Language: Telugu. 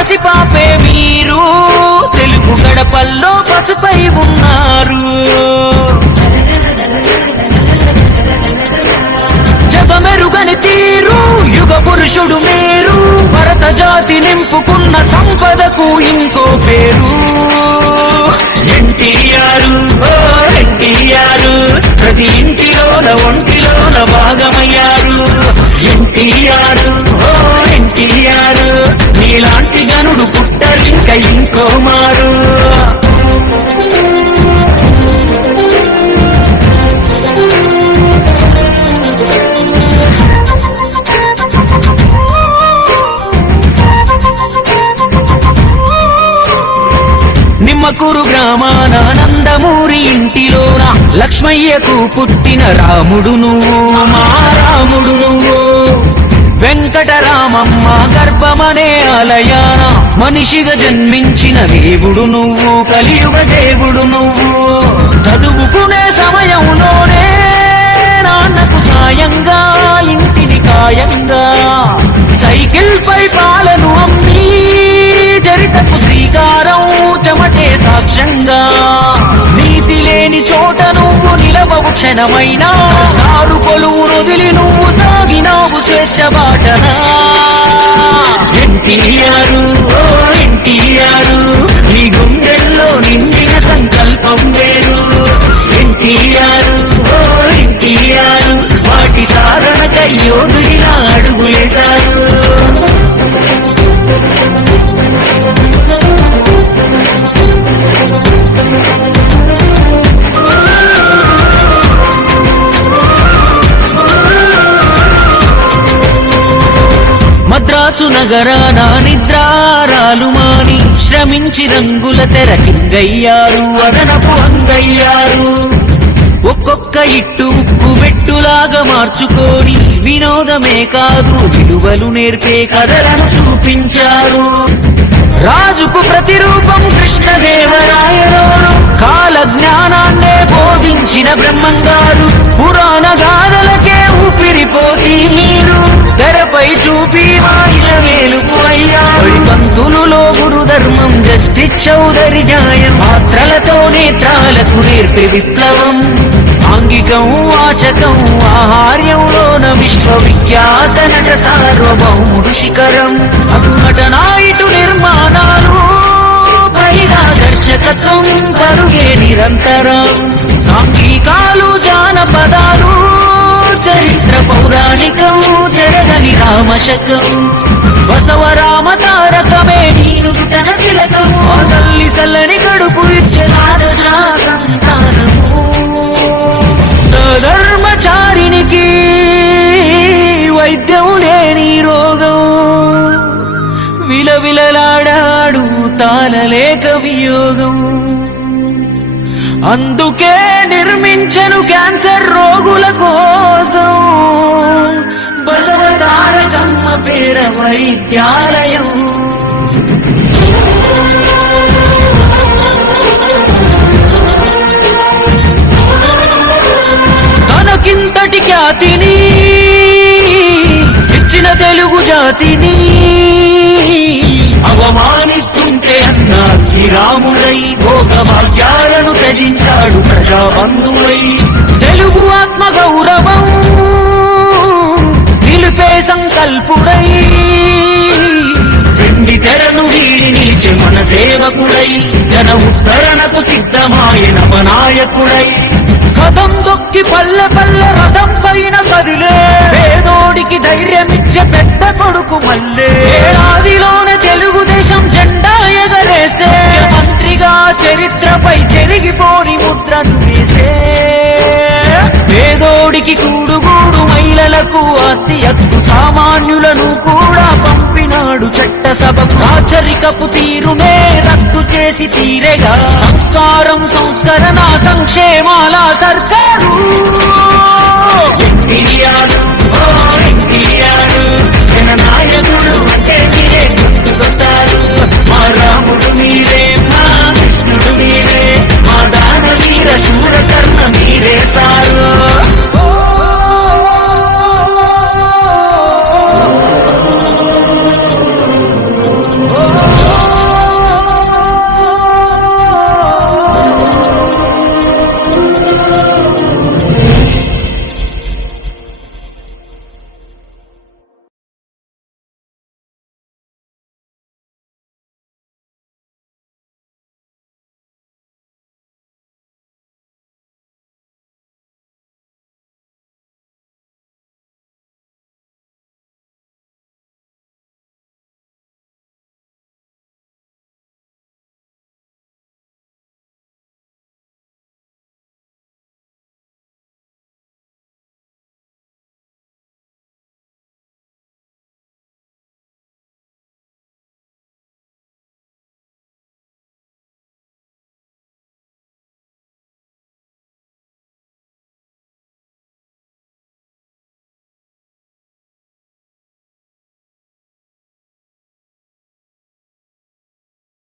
పసిపాపే మీరు, తెలుగు గడపల్లో పసుపై ఉన్నారు. జగమెరుగని తీరు యుగ పురుషుడు మీరు, భరత జాతి నింపుకున్న సంపదకు ఇంకో పేరు. ఎన్టీఆర్ ఓ ఎన్టీఆర్, ప్రతి ఇంటిలోన ఒంటిలోన భాగమయ్యారు. ఎన్టీఆర్ ఓ ఎన్టీఆర్, నీలాంటి గనుడు పుట్టరింక ఇంకో మారు. నిమ్మకూరు గ్రామాన నందమూరి ఇంటిలోన లక్ష్మయ్యకు పుట్టిన రాముడు నువ్వు, మా రాముడు నువ్వు. వెంకటరామమ్మ గర్భమనే ఆలయాన మనిషిగా జన్మించిన దేవుడు నువ్వు, కలియుగ దేవుడు నువ్వు. చదువుకునే సమయంలోనే నాన్నకు సాయంగా ఇంటిని కాయంగా సైకిల్ పై పాలను అమ్మి చరితకు శ్రీకారం చెమటే సాక్ష్యంగా. నీతి లేని చోట నువ్వు నిలవవు క్షణమైనా, కారు కొలువు వదిలి నువ్వు సాగినావు స్వేచ్ఛ బాటనా. ఎన్టీఆర్ ఓ ఎన్టీఆర్, నీ గుండెల్లో నిండిన సంకల్పం వేరు. ఎన్టీఆర్ ఓ ఎన్టీఆర్, వాటి సాధనకై యోధుడిలా అడుగులేశారు. మద్రాసు నగరాన నిద్రారాలు మాని శ్రమించి రంగుల తెరకింగయ్యారు, అదనపు అంగయ్యారు. ఒక్కొక్క ఇట్టు ఉక్కు వెట్టులాగా మార్చుకొని వినోదమే కాదు విలువలు నేర్పే కథలను చూపించారు. రాజుకు ప్రతిరూపం కృష్ణదేవరాయలోను, కాల జ్ఞానాన్నే బోధించిన బ్రహ్మంగారు. పురాణ గాథలకే ఊపిరిపోసి మీరు తెరపై చూపి వాయిన వేలుకు అయ్యారు. పంతులులో గురు ధర్మం, జస్టిస్ చౌదరి న్యాయం, పాత్రలతో నేత్రాలకు నేర్పే విప్లవం. ఆంగికం వాచకం ఆహార్యంలోన విశ్వవిఖ్యాత నట సార్వభౌముడు శిఖరం. అటు నటనాయిటు నిర్మాణాలు పైగా దర్శకత్వం కరుగే నిరంతరం. సాంఘికాలు జానపదాలు చరిత్ర పౌరాణికం, జరగని రామశకం. బసవరామ తారకమే నీరు తన తిలకం, తల్లి సల్లని కడుపు ఇచ్చే సధర్మచారినికి వైద్యం లేని రోగం, విలవిలలాడాడు తాళలేక వియోగం. అందుకే నిర్మించను క్యాన్సర్ రోగుల కోసం బసవ తారకమ్మ పేర వైద్యాలయం. తనకింతటి ఖ్యాతిని ఇచ్చిన తెలుగు జాతిని అవమానిస్తుంటే అన్నాకి రాముడై భోగభాగ్యాలను త్యజించాడు ప్రజాబంధువై. తెలుగు ఆత్మ గౌరవం నిలిపే సంకల్పుడై, వెండి తెరను వీడి నిలిచే మన సేవకుడై, జన ఉద్ధరణకు సిద్ధమాయన నాయకుడై. కథం దొక్కి పల్లె పల్లె రథం పైన కదిలే పేదోడికి ధైర్యమిచ్చే పెద్ద కొడుకు మల్లే. ఏడాదిలోనే తెలుగుదేశం జెండా ఎగరేసే మంత్రిగా చరిత్రపై చెరిగిపోని ముద్రను వేసే. పేదోడికి కూడుగూడు, మహిళలకు ఆస్తి హక్కు, సామాన్యులను కూడా పంపినాడు చట్టసభకు. రాచరికపు తీరునే రద్దు చేసి తీరేగా సంస్కారం సంస్కరణ సంక్షేమాల సర్కారు. ఎన్టీఆర్